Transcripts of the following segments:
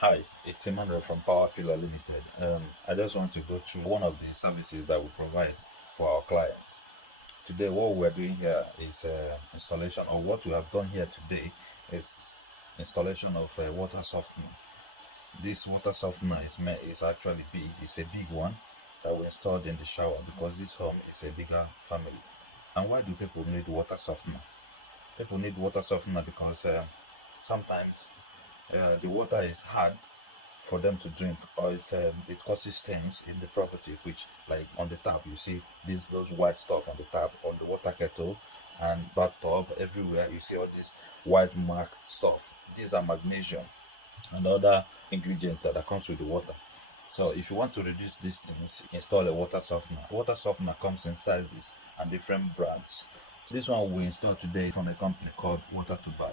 Hi, it's Emmanuel from Powerpillar Ltd. I just want to go through one of the services that we provide for our clients. Today, what we're doing here is installation, or what we have done here today is installation of a water softener. This water softener is actually big. It's a big one that we installed in the shower because this home is a bigger family. And why do people need water softener? People need water softener because sometimes the water is hard for them to drink, or it causes stains in the property, which, like on the tap, you see those white stuff on the tap, on the water kettle and bathtub, everywhere you see all this white mark stuff. These are magnesium and other ingredients that comes with the water. So if you want to reduce these things, install a water softener. Water softener comes in sizes and different brands. This one we installed today from a company called Water2buy.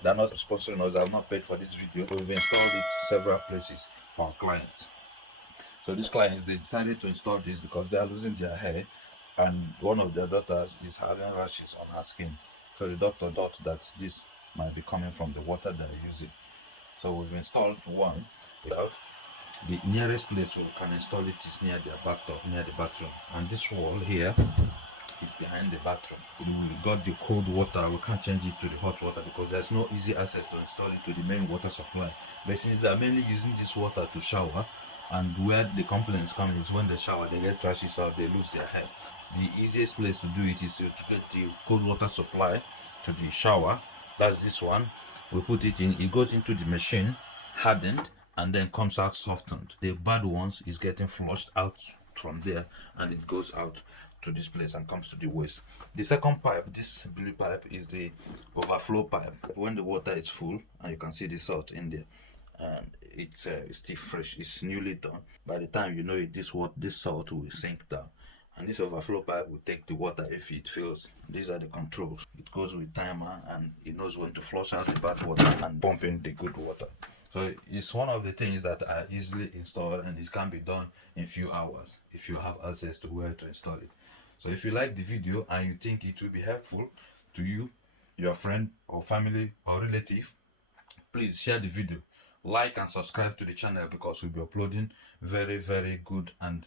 They're not sponsoring us, they have not paid for this video. We've installed it several places for our clients. So these clients, they decided to install this because they are losing their hair, and one of their daughters is having rashes on her skin. So the doctor thought that this might be coming from the water they're using. So we've installed one. The nearest place where we can install it is near their bathtub, near the bathroom. And this wall here is behind the bathroom. We got the cold water, we can't change it to the hot water because there's no easy access to install it to the main water supply. But since they're mainly using this water to shower, and where the complaints come is when they shower, they get rashes or they lose their hair. The easiest place to do it is to get the cold water supply to the shower. That's this one. We put it in, it goes into the machine, hardened, and then comes out softened. The bad ones is getting flushed out from there, and it goes out to this place and comes to the waste. The second pipe, this blue pipe, is the overflow pipe. When the water is full, and you can see the salt in there, and it's still fresh, it's newly done. By the time you know it, this salt will sink down, and this overflow pipe will take the water if it fills. These are the controls. It goes with timer, and it knows when to flush out the bad water and pump in the good water. So it's one of the things that are easily installed, and it can be done in few hours if you have access to where to install it. So if you like the video and you think it will be helpful to you, your friend or family or relative, please share the video, like and subscribe to the channel, because we'll be uploading very good and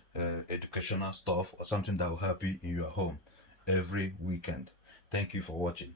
educational stuff, or something that will help you in your home every weekend. Thank you for watching.